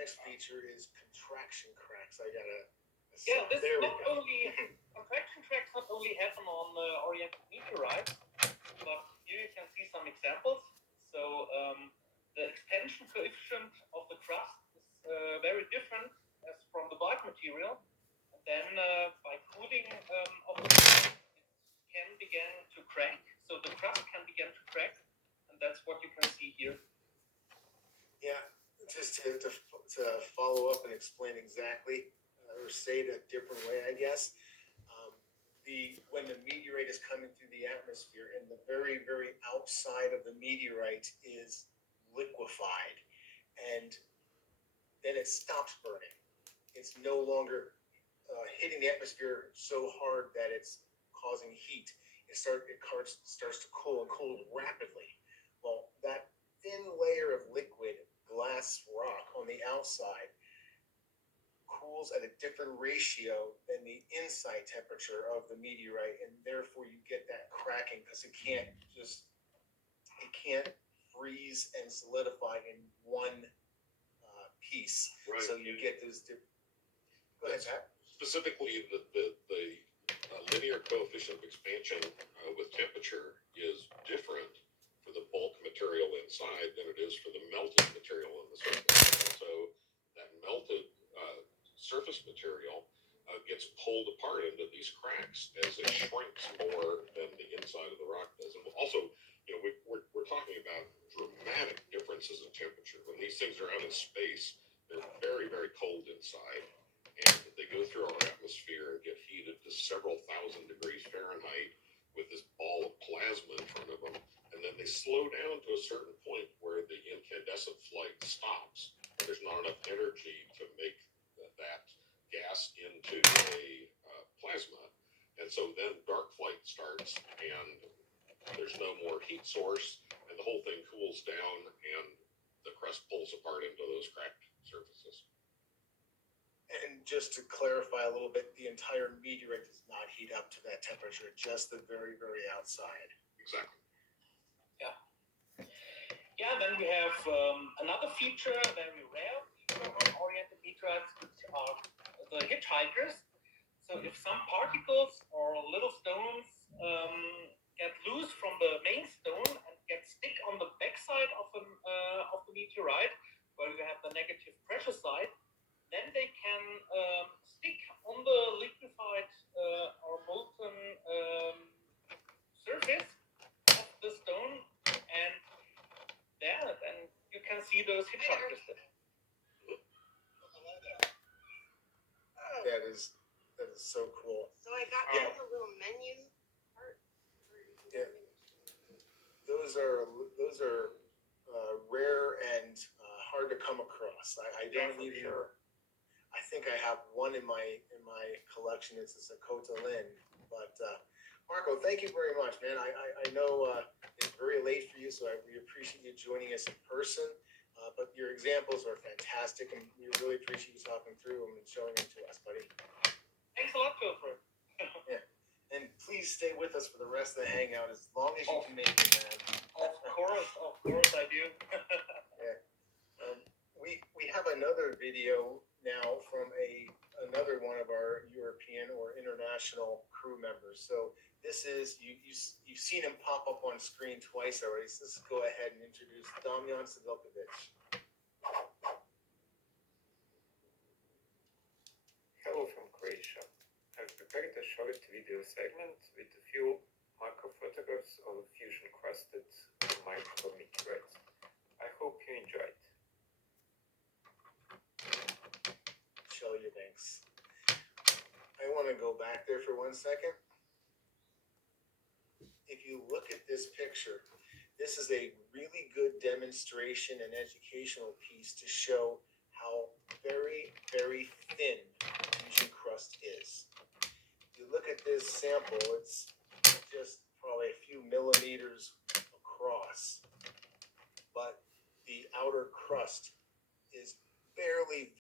next feature is contraction cracks. I got a yeah. This not only contraction cracks not only happen on oriented meteorites, but here you can see some examples. So the extension coefficient of the crust is very different as from the bulk material. And then by cooling of the crust, it can begin to crack. So the crust can begin to crack, and that's what you can see here. Yeah, just to follow up and explain exactly, or say it a different way, I guess. When the meteorite is coming through the atmosphere, and the very, very outside of the meteorite is liquefied, and then it stops burning. It's no longer hitting the atmosphere so hard that it's causing heat. It starts to cool and cool rapidly. Well, that thin layer of liquid glass rock on the outside cools at a different ratio than the inside temperature of the meteorite, and therefore you get that cracking because it can't freeze and solidify in one piece. Right. So you get those. Go ahead, Pat. Specifically, the linear coefficient of expansion with temperature is different for the bulk material inside than it is for the melted material on the surface. So that melted surface material gets pulled apart into these cracks as it shrinks more than the inside of the rock does. And also, we're talking about dramatic differences in temperature. When these things are out in space, they're very, very cold inside, and they go through our atmosphere and get heated to several thousand degrees Fahrenheit with this ball of plasma in front of them, and then they slow down to a certain point where the incandescent flight stops, and there's not enough energy to make that gas into a plasma, and so then dark flight starts, and there's no more heat source, and the whole thing cools down, and the crust pulls apart into those cracked surfaces. And just to clarify a little bit, the entire meteorite does not heat up to that temperature, just the very, very outside. Exactly. Yeah. Yeah, then we have another feature, very rare feature on oriented meteorites, which are the hitchhikers. So if some particles or little stones get loose from the main stone and get stick on the backside of the meteorite, where you have the negative pressure side, then they can stick on the liquefied or molten surface of the stone, and then you can see those hitchhikers there. That is so cool. So I got the little menu part. Yeah. Those are rare and hard to come across. I don't even. Sure. I think I have one in my collection. It's a Sakota Lin. But Marco, thank you very much, man. I know it's very late for you, so we appreciate you joining us in person. But your examples are fantastic, and we really appreciate you talking through them and showing them to us, buddy. Thanks a lot, Wilfred. Yeah. And please stay with us for the rest of the hangout as long as you can make it, man. Of course I do. Yeah. We have another video now from another one of our European or international crew members. So this is you've seen him pop up on screen twice already. So let's go ahead and introduce Damjan Sadilkovic. Hello from Croatia. I've prepared a short video segment with a few macro photographs of fusion-crusted micrometeorites. I hope you enjoy it. Show you, thanks. I want to go back there for 1 second. If you look at this picture, this is a really good demonstration and educational piece to show how very, very thin fusion crust is. If you look at this sample, it's just probably a few millimeters across, but the outer crust is barely,